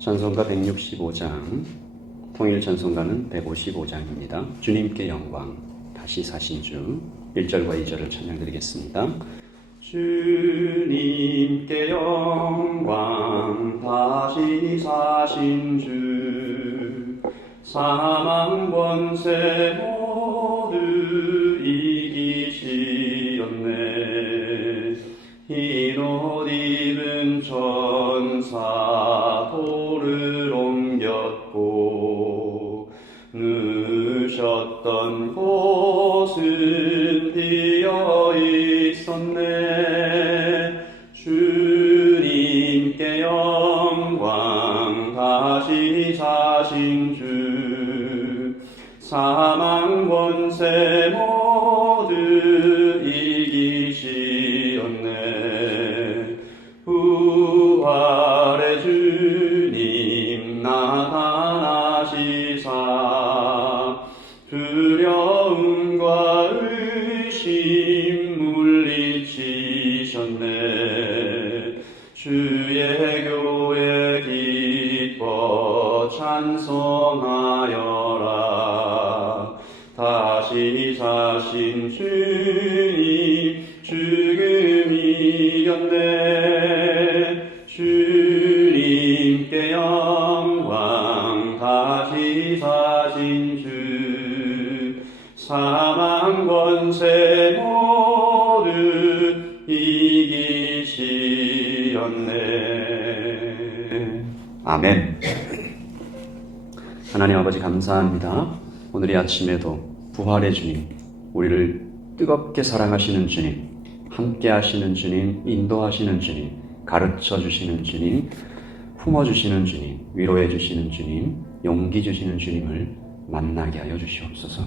찬송가 165장, 통일 찬송가는 155장입니다. 주님께 영광, 다시 사신 주 1절과 2절을 찬양드리겠습니다. 주님께 영광, 다시 사신 주, 사망 권세 모두 이기시었네. 흰 옷 입은 천사 돌을 옮겼고, 누우셨던 곳은 비어 있었네. 주님께 영광, 다시 사신 주, 사망 권세 모두 이기시었네. 부활의 주님 나타나시사, 두려움과 의심 물리치셨네. 주의 교회 기뻐 찬송하여라. 다시 사신 주님 죽음 이겼네. 주님께 영광, 다시 사신 주, 사망 권세 모두 이기시었네. 아멘. 하나님 아버지 감사합니다. 오늘 이 아침에도 부활의 주님, 우리를 뜨겁게 사랑하시는 주님, 함께 하시는 주님, 인도하시는 주님, 가르쳐 주시는 주님, 품어주시는 주님, 위로해 주시는 주님, 용기 주시는 주님을 만나게 하여 주시옵소서.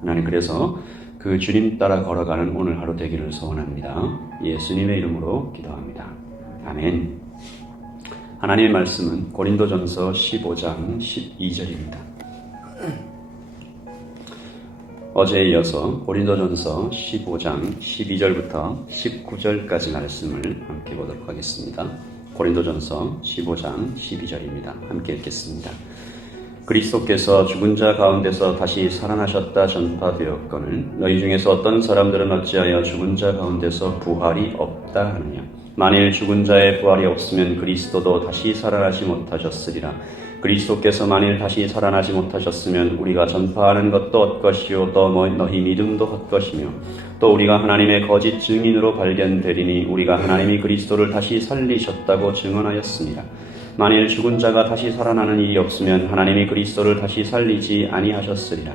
하나님, 그래서 그 주님 따라 걸어가는 오늘 하루 되기를 소원합니다. 예수님의 이름으로 기도합니다. 아멘. 하나님의 말씀은 고린도전서 15장 12절입니다. 어제에 이어서 고린도전서 15장 12절부터 19절까지 말씀을 함께 보도록 하겠습니다. 고린도전서 15장 12절입니다. 함께 읽겠습니다. 그리스도께서 죽은 자 가운데서 다시 살아나셨다 전파되었거늘 너희 중에서 어떤 사람들은 어찌하여 죽은 자 가운데서 부활이 없다 하느냐. 만일 죽은 자의 부활이 없으면 그리스도도 다시 살아나지 못하셨으리라. 그리스도께서 만일 다시 살아나지 못하셨으면 우리가 전파하는 것도 헛것이요 또 너희 믿음도 헛것이며 또 우리가 하나님의 거짓 증인으로 발견되리니 우리가 하나님이 그리스도를 다시 살리셨다고 증언하였습니다. 만일 죽은 자가 다시 살아나는 일이 없으면 하나님이 그리스도를 다시 살리지 아니하셨으리라.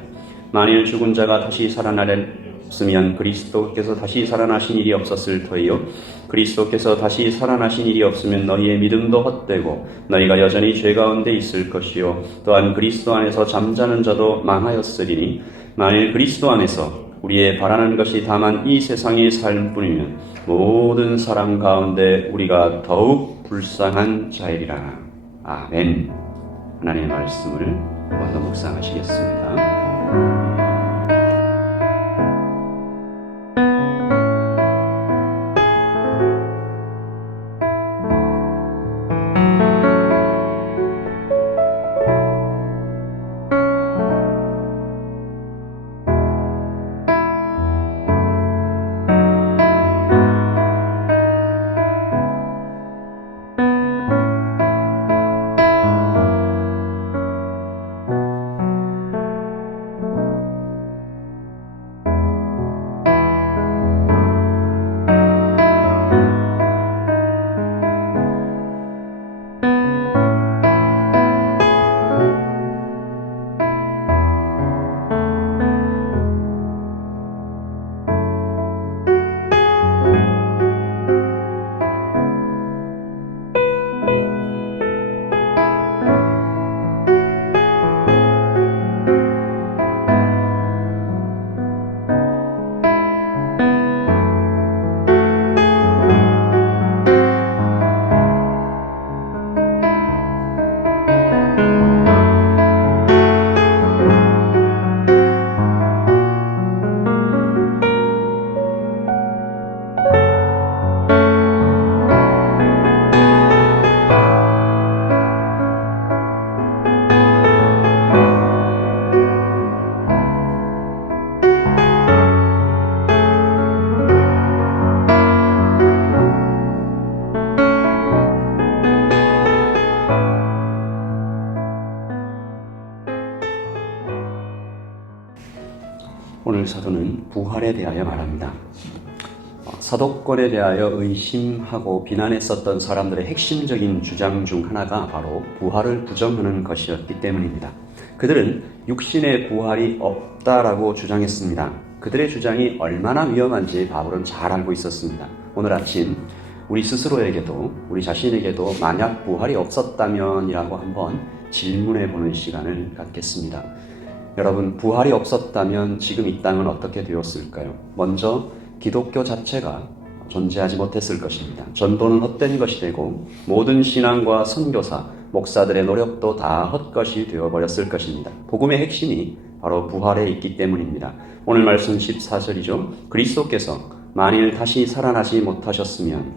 만일 죽은 자가 다시 살아나렸으면 그리스도께서 다시 살아나신 일이 없었을 터이요 그리스도께서 다시 살아나신 일이 없으면 너희의 믿음도 헛되고 너희가 여전히 죄 가운데 있을 것이요 또한 그리스도 안에서 잠자는 자도 망하였으리니 만일 그리스도 안에서 우리의 바라는 것이 다만 이 세상의 삶뿐이면 모든 사람 가운데 우리가 더욱 불쌍한 자이리라. 아멘. 하나님의 말씀을 먼저 묵상하시겠습니다. 오늘 사도는 부활에 대하여 말합니다. 사도권에 대하여 의심하고 비난했었던 사람들의 핵심적인 주장 중 하나가 바로 부활을 부정하는 것이었기 때문입니다. 그들은 육신의 부활이 없다라고 주장했습니다. 그들의 주장이 얼마나 위험한지 바울은 잘 알고 있었습니다. 오늘 아침 우리 스스로에게도 우리 자신에게도 만약 부활이 없었다면이라고 한번 질문해보는 시간을 갖겠습니다. 여러분, 부활이 없었다면 지금 이 땅은 어떻게 되었을까요? 먼저 기독교 자체가 존재하지 못했을 것입니다. 전도는 헛된 것이 되고 모든 신앙과 선교사, 목사들의 노력도 다 헛것이 되어버렸을 것입니다. 복음의 핵심이 바로 부활에 있기 때문입니다. 오늘 말씀 14절이죠. 그리스도께서 만일 다시 살아나지 못하셨으면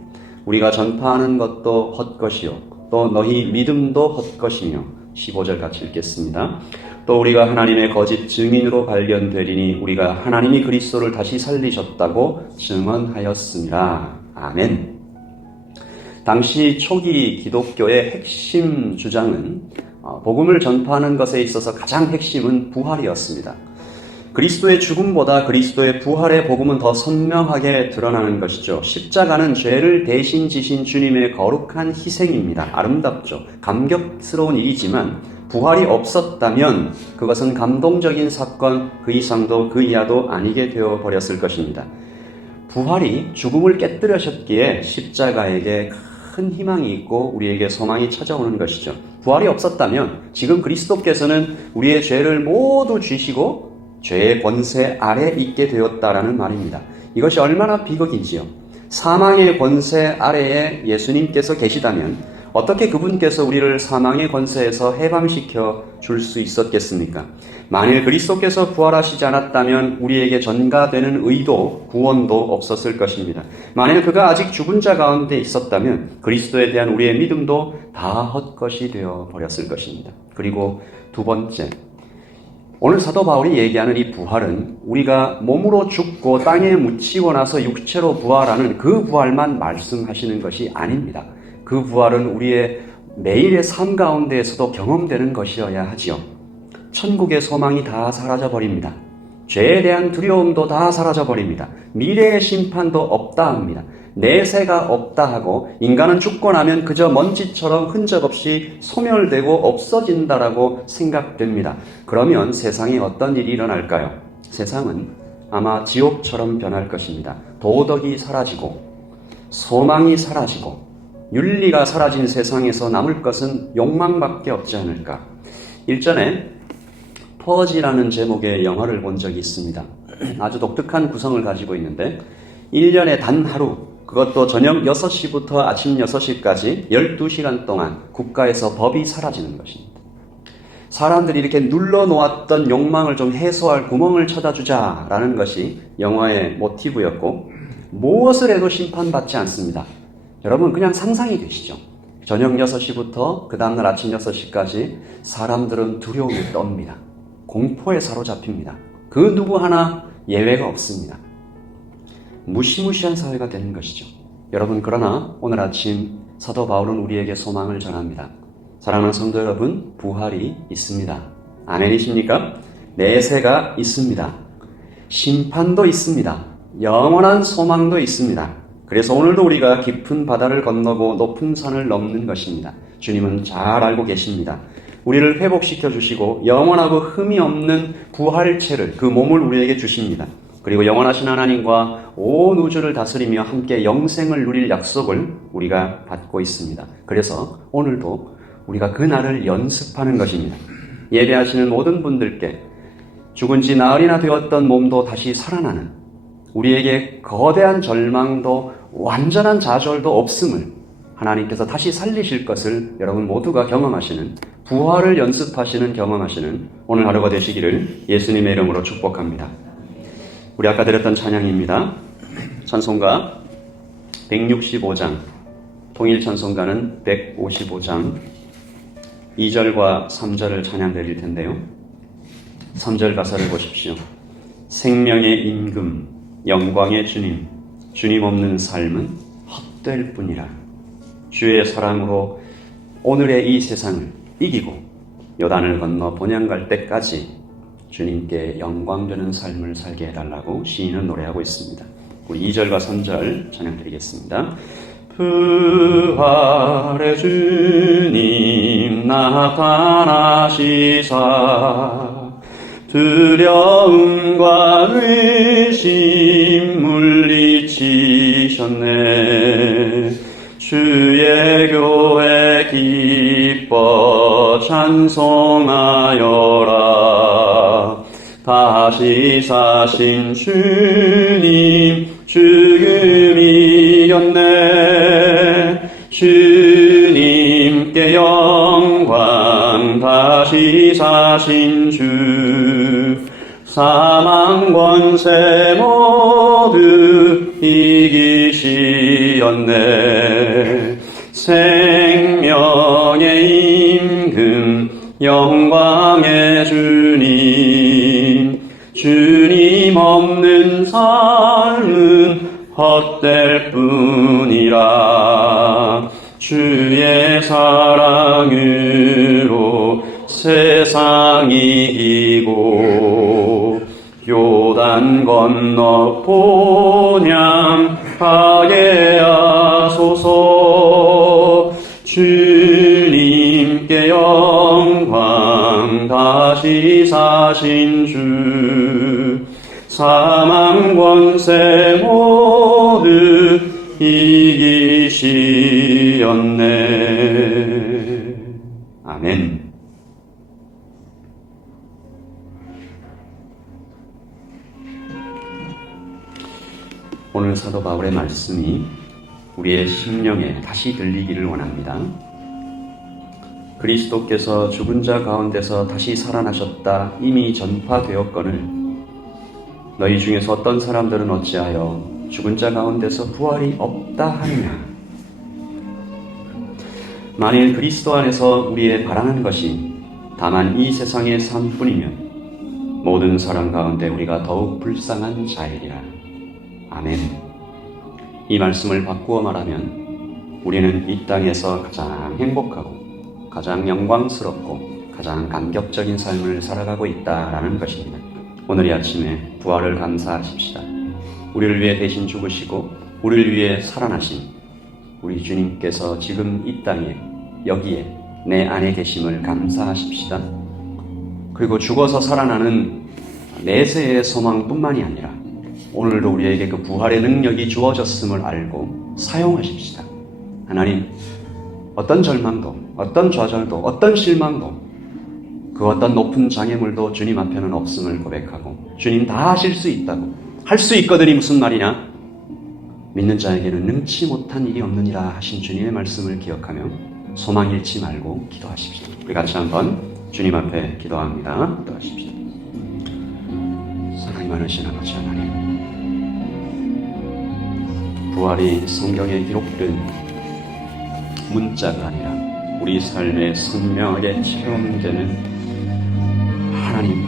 우리가 전파하는 것도 헛것이요 또 너희 믿음도 헛것이며 15절 같이 읽겠습니다. 또 우리가 하나님의 거짓 증인으로 발견되리니 우리가 하나님이 그리스도를 다시 살리셨다고 증언하였습니다. 아멘. 당시 초기 기독교의 핵심 주장은 복음을 전파하는 것에 있어서 가장 핵심은 부활이었습니다. 그리스도의 죽음보다 그리스도의 부활의 복음은 더 선명하게 드러나는 것이죠. 십자가는 죄를 대신 지신 주님의 거룩한 희생입니다. 아름답죠. 감격스러운 일이지만 부활이 없었다면 그것은 감동적인 사건 그 이상도 그 이하도 아니게 되어버렸을 것입니다. 부활이 죽음을 깨뜨리셨기에 십자가에게 큰 희망이 있고 우리에게 소망이 찾아오는 것이죠. 부활이 없었다면 지금 그리스도께서는 우리의 죄를 모두 쥐시고 죄의 권세 아래 있게 되었다라는 말입니다. 이것이 얼마나 비극인지요. 사망의 권세 아래에 예수님께서 계시다면 어떻게 그분께서 우리를 사망의 권세에서 해방시켜 줄 수 있었겠습니까? 만일 그리스도께서 부활하시지 않았다면 우리에게 전가되는 의도, 구원도 없었을 것입니다. 만일 그가 아직 죽은 자 가운데 있었다면 그리스도에 대한 우리의 믿음도 다 헛것이 되어 버렸을 것입니다. 그리고 두 번째, 오늘 사도 바울이 얘기하는 이 부활은 우리가 몸으로 죽고 땅에 묻히고 나서 육체로 부활하는 그 부활만 말씀하시는 것이 아닙니다. 그 부활은 우리의 매일의 삶 가운데에서도 경험되는 것이어야 하지요. 천국의 소망이 다 사라져버립니다. 죄에 대한 두려움도 다 사라져버립니다. 미래의 심판도 없다 합니다. 내세가 없다 하고 인간은 죽고 나면 그저 먼지처럼 흔적 없이 소멸되고 없어진다라고 생각됩니다. 그러면 세상에 어떤 일이 일어날까요? 세상은 아마 지옥처럼 변할 것입니다. 도덕이 사라지고 소망이 사라지고 윤리가 사라진 세상에서 남을 것은 욕망밖에 없지 않을까. 일전에 퍼지라는 제목의 영화를 본 적이 있습니다. 아주 독특한 구성을 가지고 있는데 1년에 단 하루, 그것도 저녁 6시부터 아침 6시까지 12시간 동안 국가에서 법이 사라지는 것입니다. 사람들이 이렇게 눌러놓았던 욕망을 좀 해소할 구멍을 찾아주자라는 것이 영화의 모티브였고 무엇을 해도 심판받지 않습니다. 여러분 그냥 상상이 되시죠? 저녁 6시부터 그 다음날 아침 6시까지 사람들은 두려움에 떱니다. 공포에 사로잡힙니다. 그 누구 하나 예외가 없습니다. 무시무시한 사회가 되는 것이죠. 여러분, 그러나 오늘 아침 사도 바울은 우리에게 소망을 전합니다. 사랑하는 성도 여러분, 부활이 있습니다. 아멘이십니까? 내세가 있습니다. 심판도 있습니다. 영원한 소망도 있습니다. 그래서 오늘도 우리가 깊은 바다를 건너고 높은 산을 넘는 것입니다. 주님은 잘 알고 계십니다. 우리를 회복시켜 주시고 영원하고 흠이 없는 부활체를, 그 몸을 우리에게 주십니다. 그리고 영원하신 하나님과 온 우주를 다스리며 함께 영생을 누릴 약속을 우리가 받고 있습니다. 그래서 오늘도 우리가 그 날을 연습하는 것입니다. 예배하시는 모든 분들께 죽은 지 나흘이나 되었던 몸도 다시 살아나는, 우리에게 거대한 절망도 완전한 좌절도 없음을 하나님께서 다시 살리실 것을 여러분 모두가 경험하시는, 부활을 연습하시는, 경험하시는 오늘 하루가 되시기를 예수님의 이름으로 축복합니다. 우리 아까 드렸던 찬양입니다. 찬송가 165장, 통일 찬송가는 155장 2절과 3절을 찬양 드릴 텐데요. 3절 가사를 보십시오. 생명의 임금, 영광의 주님, 주님 없는 삶은 헛될 뿐이라. 주의 사랑으로 오늘의 이 세상을 이기고 요단을 건너 본향 갈 때까지 주님께 영광되는 삶을 살게 해달라고 시인은 노래하고 있습니다. 우리 2절과 3절 찬양 드리겠습니다. 부활의 주님 나타나시사 두려움과 의심 물리치셨네. 주의 교회 기뻐 찬송하여라. 다시 사신 주님 죽음 이겼네. 주님께 영광. 다시 사신 주 사망 권세 모두 이기시었네. 생명의 임금 영광의 주님. 주님 없는 삶은 헛될 뿐이라. 주의 사랑으로 세상이 이기고 요단 건너 본향하게 하소서. 주님께 영광. 다시 사신 주 사망 권세 모두 이기시었네. 아멘. 오늘 사도 바울의 말씀이 우리의 심령에 다시 들리기를 원합니다. 그리스도께서 죽은 자 가운데서 다시 살아나셨다 이미 전파되었거늘 너희 중에서 어떤 사람들은 어찌하여 죽은 자 가운데서 부활이 없다 하느냐. 만일 그리스도 안에서 우리의 바라는 것이 다만 이 세상의 삶뿐이면 모든 사람 가운데 우리가 더욱 불쌍한 자이리라. 아멘. 이 말씀을 바꾸어 말하면 우리는 이 땅에서 가장 행복하고 가장 영광스럽고 가장 감격적인 삶을 살아가고 있다라는 것입니다. 오늘 이 아침에 부활을 감사하십시다. 우리를 위해 대신 죽으시고 우리를 위해 살아나신 우리 주님께서 지금 이 땅에 여기에 내 안에 계심을 감사하십시다. 그리고 죽어서 살아나는 내세의 소망뿐만이 아니라 오늘도 우리에게 그 부활의 능력이 주어졌음을 알고 사용하십시다. 하나님, 어떤 절망도, 어떤 좌절도, 어떤 실망도, 그 어떤 높은 장애물도 주님 앞에는 없음을 고백하고 주님 다 하실 수 있다고, 할 수 있거든이 무슨 말이냐? 믿는 자에게는 능치 못한 일이 없느니라 하신 주님의 말씀을 기억하며 소망 잃지 말고 기도하십시오. 우리 같이 한번 주님 앞에 기도합니다. 기도하십시오. 사랑이 많으신 아버지 하나님, 부활이 성경에 기록된 문자가 아니라 우리 삶의 선명하게 체험되는 하나님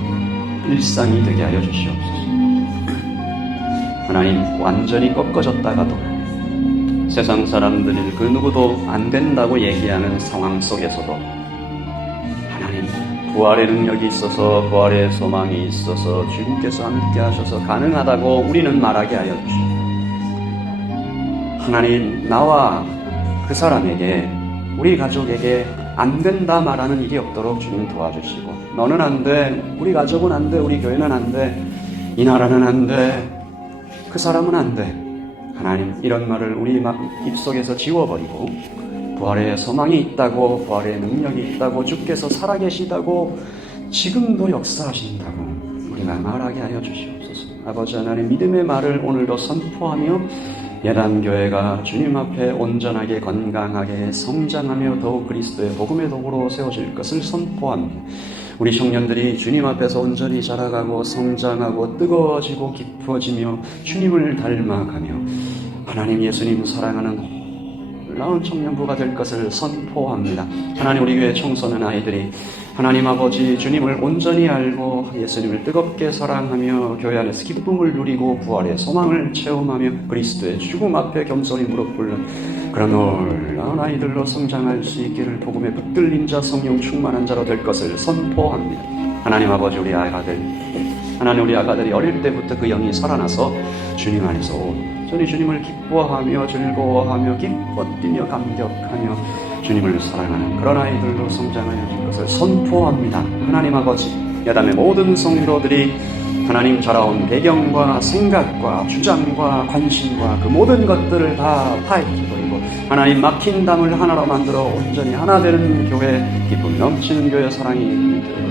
일상이 되게 하여 주시옵소서. 하나님, 완전히 꺾어졌다가도 세상 사람들이 그 누구도 안 된다고 얘기하는 상황 속에서도 하나님 부활의 능력이 있어서, 부활의 소망이 있어서 주님께서 함께 하셔서 가능하다고 우리는 말하게 하여 주시옵소서. 하나님, 나와 그 사람에게, 우리 가족에게 안 된다 말하는 일이 없도록 주님 도와주시고, 너는 안 돼, 우리 가족은 안 돼, 우리 교회는 안 돼, 이 나라는 안 돼, 그 사람은 안 돼. 하나님, 이런 말을 우리 입속에서 지워버리고 부활의 소망이 있다고, 부활의 능력이 있다고, 주께서 살아계시다고, 지금도 역사하신다고 우리가 말하게 하여 주시옵소서. 아버지 하나님, 믿음의 말을 오늘도 선포하며 예단교회가 주님 앞에 온전하게 건강하게 성장하며 더욱 그리스도의 복음의 도구로 세워질 것을 선포합니다. 우리 청년들이 주님 앞에서 온전히 자라가고 성장하고 뜨거워지고 깊어지며 주님을 닮아가며 하나님 예수님 사랑하는 놀라운 청년부가 될 것을 선포합니다. 하나님, 우리 교회 청소년 아이들이 하나님 아버지 주님을 온전히 알고 예수님을 뜨겁게 사랑하며 교회 안에서 기쁨을 누리고 부활의 소망을 체험하며 그리스도의 죽음 앞에 겸손히 무릎 꿇는 그런 놀라운 아이들로 성장할 수 있기를 복음에 붙들린 자, 성령 충만한 자로 될 것을 선포합니다. 하나님 아버지, 우리 아가들, 하나님 우리 아가들이 어릴 때부터 그 영이 살아나서 주님 안에서 온전히 주님을 기뻐하며 즐거워하며 기뻐 뛰며 감격하며 주님을 사랑하는 그런 아이들로 성장하여 준 것을 선포합니다. 하나님 아버지, 야담의 모든 성도들이 하나님 자라온 배경과 생각과 주장과 관심과 그 모든 것들을 다 파헤쳐버리고 하나님 막힌 담을 하나로 만들어 온전히 하나 되는 교회, 기쁨 넘치는 교회, 사랑이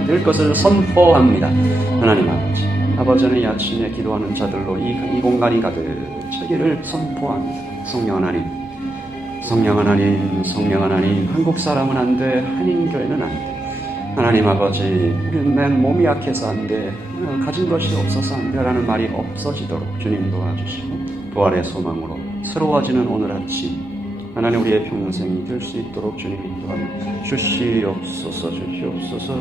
될 것을 선포합니다. 하나님 아버지, 아버지는 이 아침에 기도하는 자들로 이 공간이 가득차기를 선포합니다. 성령 하나님, 성령 하나님, 성령 하나님, 한국 사람은 안 돼, 한인교회는 안 돼. 하나님 아버지, 우리는 내 몸이 약해서 안 돼, 가진 것이 없어서 안 돼라는 말이 없어지도록 주님 도와주시고 부활의 소망으로 새로워지는 오늘 아침 하나님 우리의 평생이 될 수 있도록 주님 인도하여 주시옵소서. 주시옵소서.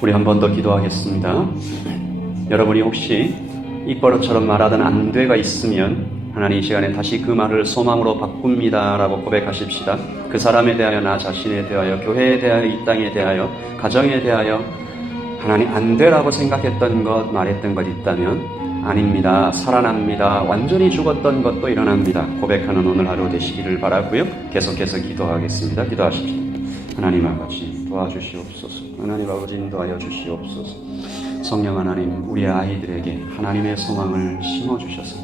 우리 한 번 더 기도하겠습니다. 여러분이 혹시 입버릇처럼 말하던 안 돼가 있으면 하나님 이 시간에 다시 그 말을 소망으로 바꿉니다 라고 고백하십시다. 그 사람에 대하여, 나 자신에 대하여, 교회에 대하여, 이 땅에 대하여, 가정에 대하여 하나님 안 되라고 생각했던 것, 말했던 것 있다면 아닙니다. 살아납니다. 완전히 죽었던 것도 일어납니다. 고백하는 오늘 하루 되시기를 바라고요. 계속해서 기도하겠습니다. 기도하십시오. 하나님 아버지 도와주시옵소서. 하나님 아버지 인도하여 주시옵소서. 성령 하나님, 우리의 아이들에게 하나님의 소망을 심어주셔서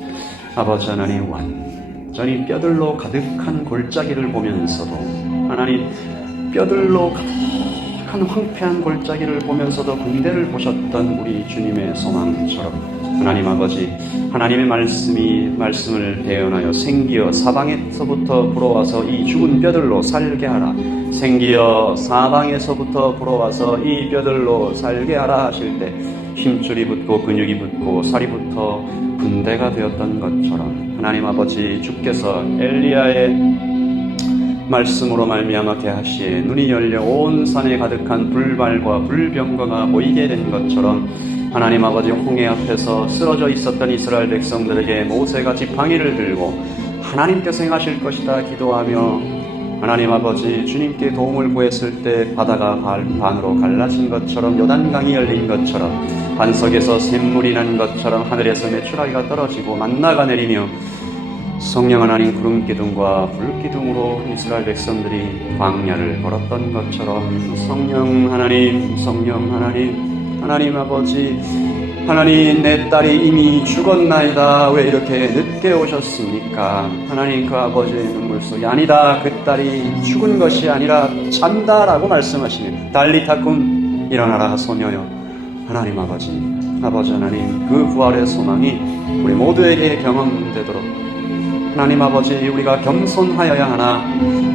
아버지 하나님 완전히 뼈들로 가득한 골짜기를 보면서도 하나님 뼈들로 가득한 황폐한 골짜기를 보면서도 군대를 보셨던 우리 주님의 소망처럼 하나님 아버지, 하나님의 말씀을 대언하여 생기어 사방에서부터 불어와서 이 죽은 뼈들로 살게 하라. 생기어 사방에서부터 불어와서 이 뼈들로 살게 하라 하실 때 힘줄이 붙고 근육이 붙고 살이 붙어 군대가 되었던 것처럼 하나님 아버지, 주께서 엘리야의 말씀으로 말미암아 게하시에 눈이 열려 온 산에 가득한 불발과 불병거가 보이게 된 것처럼 하나님 아버지, 홍해 앞에서 쓰러져 있었던 이스라엘 백성들에게 모세가 지팡이를 들고 하나님께서 행하실 것이다 기도하며 하나님 아버지, 주님께 도움을 구했을 때 바다가 반으로 갈라진 것처럼, 요단강이 열린 것처럼, 반석에서 샘물이 난 것처럼 하늘에서 메추라기가 떨어지고 만나가 내리며 성령 하나님 구름기둥과 불기둥으로 이스라엘 백성들이 광야를 걸었던 것처럼 성령 하나님, 성령 하나님, 하나님 아버지, 하나님 내 딸이 이미 죽었나이다 왜 이렇게 늦게 오셨습니까? 하나님 그 아버지의 눈물 속에 아니다, 그 딸이 죽은 것이 아니라 잔다라고 말씀하시며 달리타쿰 일어나라 소녀여. 하나님 아버지, 아버지 하나님 그 부활의 소망이 우리 모두에게 경험되도록 하나님 아버지, 우리가 겸손하여야 하나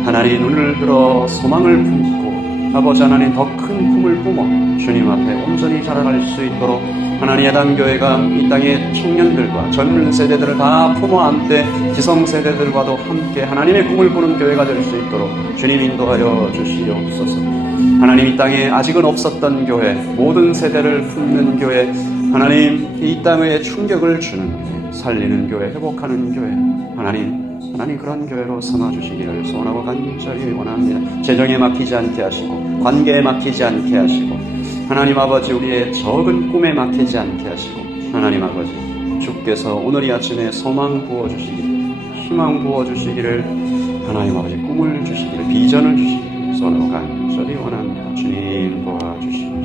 하나님 눈을 들어 소망을 품고 아버지 하나님 더 큰 꿈을 품어 주님 앞에 온전히 자라갈 수 있도록 하나님 야단교회가 이 땅의 청년들과 젊은 세대들을 다 품어 안되 기성세대들과도 함께 하나님의 꿈을 꾸는 교회가 될 수 있도록 주님 인도하여 주시옵소서. 하나님 이 땅에 아직은 없었던 교회, 모든 세대를 품는 교회, 하나님 이 땅에 충격을 주는 교회, 살리는 교회, 회복하는 교회, 하나님 그런 교회로 삼아주시기를 소원하고 간절히 원합니다. 재정에 막히지 않게 하시고 관계에 막히지 않게 하시고 하나님 아버지, 우리의 적은 꿈에 막히지 않게 하시고 하나님 아버지, 주께서 오늘 이 아침에 소망 부어주시기를, 희망 부어주시기를, 하나님 아버지 꿈을 주시기를, 비전을 주시기를 소원하고 간절히 원합니다. 주님 도와주시옵소서.